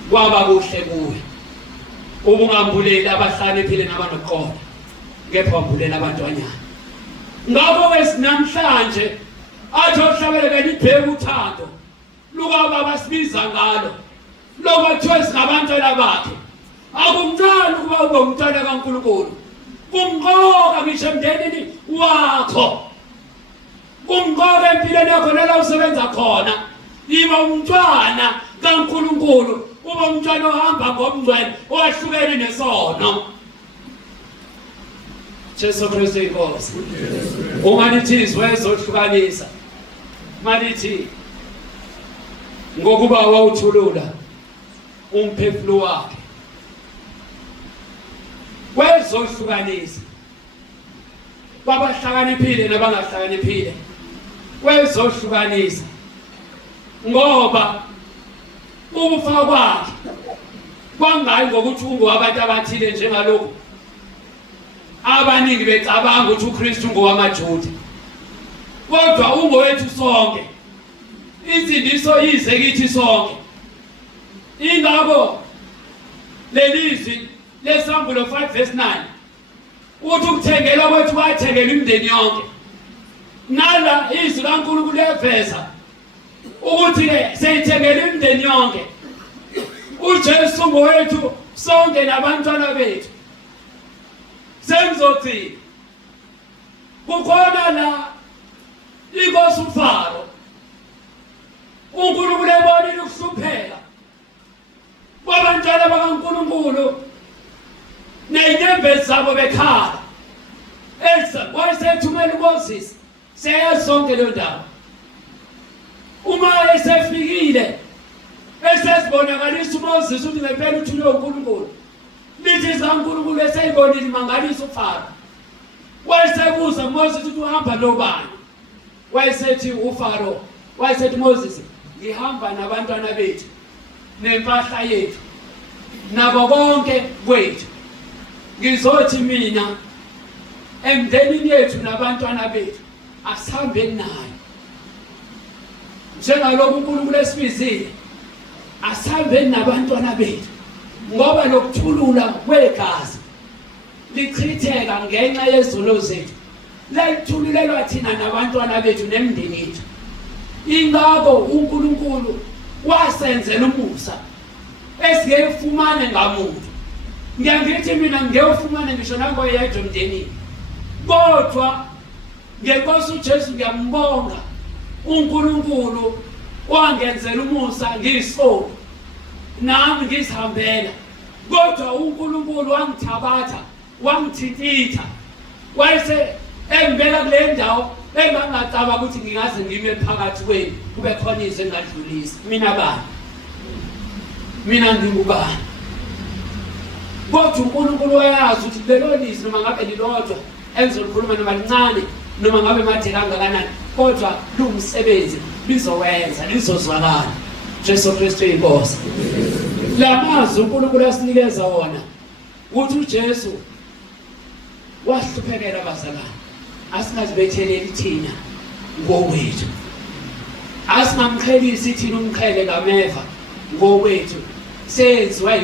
kwaba kuhle kuwe ubungambuleli abahlaniphile nabanoqondo kepha wambulela abantwanyana ngakho wesinamhlanje athi ohlabeleke libheke uthando lukaba basibiza ngalo lokuthiwa singabantwana bakhe akumncane ukuba ube umntwana kaNkulunkulu kumqoka ngisho emndenini wakho kumqoka empilweni yakho la usebenza khona iba umntwana kaNkulunkulu uba umntwana ohamba ngomngcwele owahlukene nesono Jesu Kristu inkosi uma lithi izwe ezohlukanisa malithi ngokuba wawuthulula umphefumulo wakhe wezohlukanisa babahlakaniphile nabangahlakaniphile wezohlukanisa ngoba ukufa kwakhe kwangayi ngokuthi ungowabantu abathile njengalokho abaningi becabanga ukuthi uKristu ngowamaJuda kodwa ungowethu sonke insindiso yize kithi sonke ingakho lelizwi lesambulo 5 verse 9 uthi ukuthengelwa kwethu bathengela imndeni yonke nala izwi kaNkulunkulu leveza ukuthi ke seyithengela imndeni yonke uJesu ngowethu sonke nabantwana bethu senzothi kukhona la inkosi uFaro uNkulunkulu ebonile ukuhlupheka kwabantwana bakaNkulunkulu nenyembezi zabo bekhala wayesethumela uMoses seyasonke lo ndaba uma esefikile esesibonakalisa uMoses ukuthi ngempela uthule uNkulunkulu lithi zaNkulunkulu eseyibonile mangalisa uFaro wayesebuza uMoses ukuthi uhamba nobani wayesethi uFaro wayesethi Moses ngihamba nabantwana bethu nempahla yethu nabo bonke kwethu ngizothi mina emndenini yethu nabantwana bethu asihambe nayo njengalokho uNkulunkulu esibizile asihambe nabantwana bethu ngoba lokuthulula kwegazi lichitheka ngenxa yezono zethu lalithululelwa thina nabantwana bethu nemndeni yethu ingakho uNkulunkulu wasenzela umusa esingefumane ngamuntu ngiyangithi mina ngiyofumana ngisho nangoyedwa emndenini kodwa ngenkosi uJesu ngiyambonga uNkulunkulu wangenzela umusa ngisona nami ngizihambela kodwa uNkulunkulu wangithabatha wangithintitha wayese engibeka kule ndawo engangacaba ukuthi ngingaze ngime phakathi kwenu kube khona izwe engadlulisi. Mina bani? Mina ngingubani? Kodwa uNkulunkulu wayazi ukuthi lelo lizwi noma ngabe lilodwa engizolikhuluma noma lincane noma ngabe made kangakanani kodwa lumsebenzi lizowenza lizozwakala. Jesu Kristu inkosi. Lamazwi uNkulunkulu asinikeza wona ukuthi uJesu wahluphekela abazalwane. Asingazibetheleli thina ngokwethu. Asingamkhelisi thina umkhele ngameva ngokwethu. Senziwa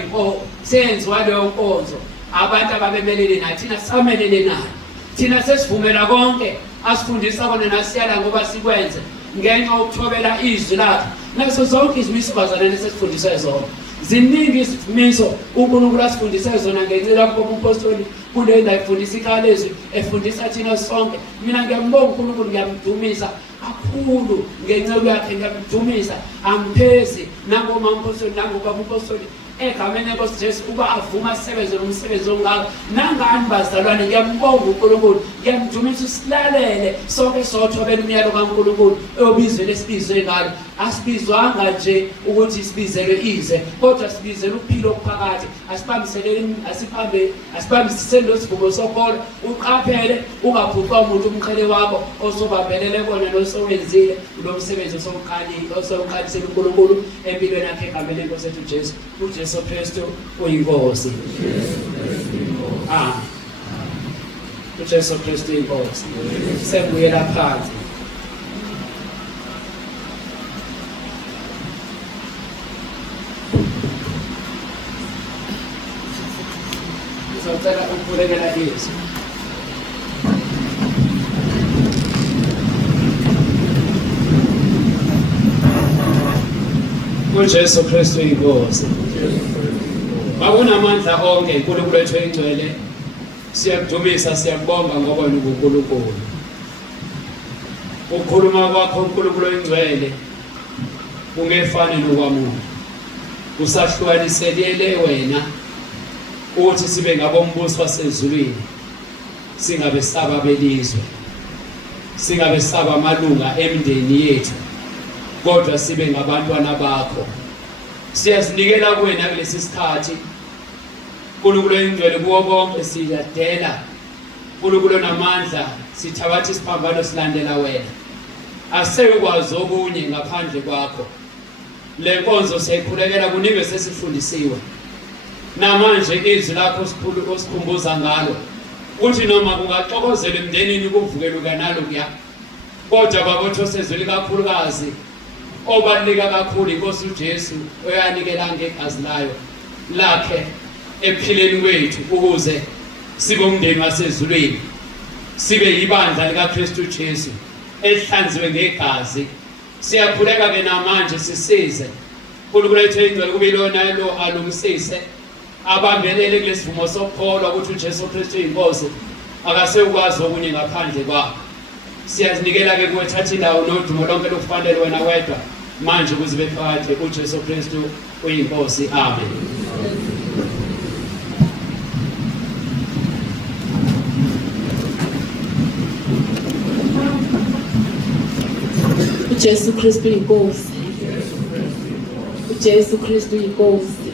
leyo nkonzo abantu ababemelele nathi thina samelele nayo. Thina sesivumela konke asifundisa kona nasiyala ngoba sikwenze ngenxa yokuthobela izwi lakhe. Naso zonke izimiso bazalwane sesifundiswa zona. Ziningi izimiso uNkulunkulu asifundisa zona ngenxa kompostoli kule ndawo efundisa iKhalezwi efundisa thina sonke. Mina ngiyambonga uNkulunkulu ngiyamdumisa kakhulu ngenxa yakhe ngiyamdumisa amphezi nangoma umpostoli nangoma umpostoli egameni lenkosi Jesu uba avuma asebenze umsebenzi ongaka nangani bazalwane ngiyambonga uNkulunkulu ngiyamdumisa usilalele sonke sothobela umyalo kaNkulunkulu eyobizwe lesibizwe ngalo asibizwanga nje ukuthi sibizelwe ize kodwa sibizelwe ukuphila okuphakathi asibambisiseni lesivumo sokholo uqaphele ungabhuqwa umuntu umqhele wakho osobambelele kona nosowenzile lo msebenzi osowuqalisela uNkulunkulu empilweni yakhe egameni lenkosi yethu Jesu uJesu Kristu uyinkosi. Amen. uJesu Kristu inkosi. Sembuyela phansi. Ngizocela ukuvulekela izwi. uJesu Kristu inkosi. Bakunamandla onke uNkulunkulu wethu engcwele. Siyakudumisa siyabonga ngoba uNkulunkulu. Ukukhuluma kwakho uNkulunkulu engcwele ungefani nokwamuntu. Usahlukanisele wena ukuthi sibe ngabombuso wasezulwini. Singabe saba belizwe. Singabe saba amalunga emndeni yethu. Kodwa sibe ngabantwana bakho. Siyazinikela kuwena kulesi sikhathi. uNkulunkulu engcwele kuwo konke siyadela. uNkulunkulu namandla sithabatha isiphambano silandela wena. Asekwazi okunye ngaphandle kwakho. Le nkonzo siyayikhulekela kuningi sesifundisiwe. Namanje izwi lakho osikhumbuza ngalo. Uthi noma kungaxokozela emndenini kuvukela kanalo kuya. Kodwa babotho sezweli kakhulukazi obalika kakhulu inkosi uJesu oyanikela ngegazi layo lakhe ephileni kwethu ukuze sibe umndeni wasezulwini sibe yibandla lika Kristu Jesu ehlanziwe ngegazi. Siyakhuleka ke namanje sisize uNkulunkulu wethu engcwele kube lona lo alungisise abambelele kulesivumo sokholwa ukuthi uJesu Kristu inkosi akasekwazi okunye ngaphandle kwakho. Siyazinikela ke kuwe thatha indawo nodumo lonke lokufanele wena wedwa manje kuzibe phakathi uJesu Kristu uyinkosi. Amen. uJesu Kristu inkosi. uJesu Kristu inkosi.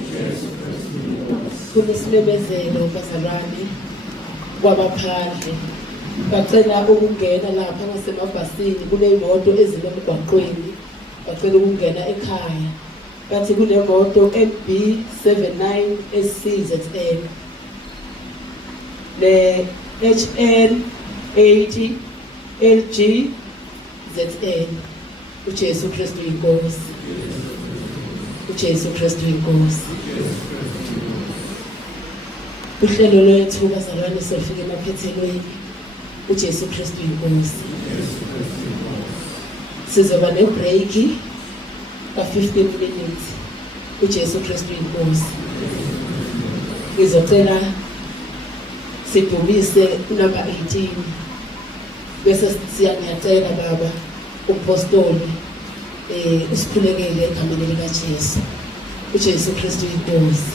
Kunesimemezelo bazalwane kwabaphandle. Bacela ukungena lapha ngasemabhasini kuneyimoto ezinemgwaqweni. Bacela ukungena ekhaya. Bathi kunemoto MB79 SCZN. Le HN 80 LG ZN. uJesu Kristu inkosi. uJesu Kristu inkosi. Uhlelo lwethu bazalwane sofika emaphethelweni. uJesu Kristu inkosi. Sizoba nebreak ka 15 minutes. uJesu Kristu inkosi. Ngizocela sidumise number 18 bese siyacela baba umpostoli usikhulekele egameni lika Jesu. uJesu Kristu inkosi.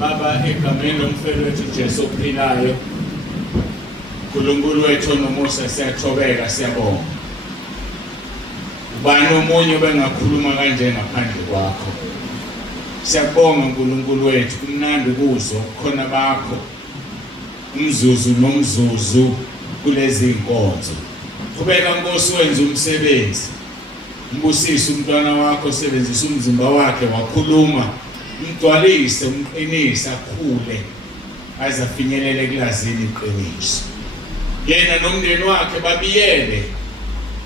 Baba egameni lomfelo wethu Jesu ophilayo, uNkulunkulu wethu onomusa, siyathobeka, siyabonga. Ubani omunye bengakhuluma kanje ngaphandle kwakho. Siyabonga uNkulunkulu wethu kumnandi ukuzwa khona bakho umzuzu nomzuzu kulezi inkonzo. Qhubeka Nkosi wenza umsebenzi. Mbusise umntwana wakho osebenzisa umzimba wakhe wakhuluma, umgcwalise, umqinise, akhule aze afinyelele kulazini iqiniso. Yena nomndeni wakhe babiyele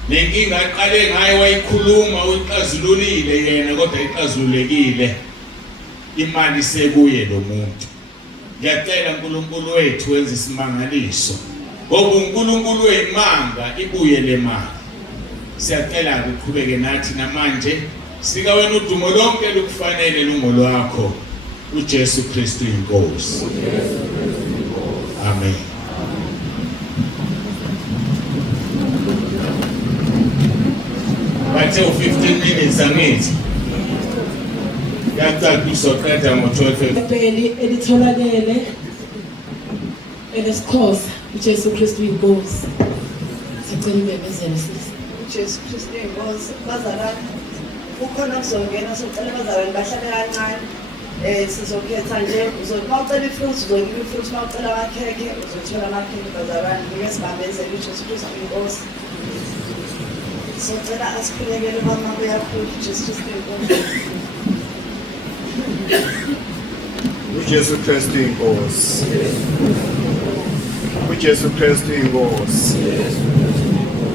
nenkinga aqale ngayo wayikhuluma uyixazululile yena kodwa ixazululekile. Imali sekuye lo muntu. Ngiyacela uNkulunkulu wethu wenza isimangaliso. Ngoba uNkulunkulu weyimanga ibuye le mali. Siyacela ukuqhubeke nathi namanje. Sika wena udumo lonke lukufanele lungolwakho. uJesu Kristu inkosi. Amen. Bathe 15 minutes angithi. Yacala kusoqeda ngo-12. Ipheli elitholakele elesiXhosa uJesu Kristu inkosi. Sicela imemezelo sisi. uJesu Kristu inkosi. Bazalwane ukhona kuzongena sicela bazalwane bahlale kancane. Sizokhetha nje uzocela ifruit uzokela ifruit mawucela amakhekhe uzothola amakhekhe bazalwane ngeke sibambezele uJesu Kristu inkosi. Socela asikhulekele mama uyakhula uJesu Kristu inkosi. uJesu Kristu inkosi. uJesu Kristu inkosi.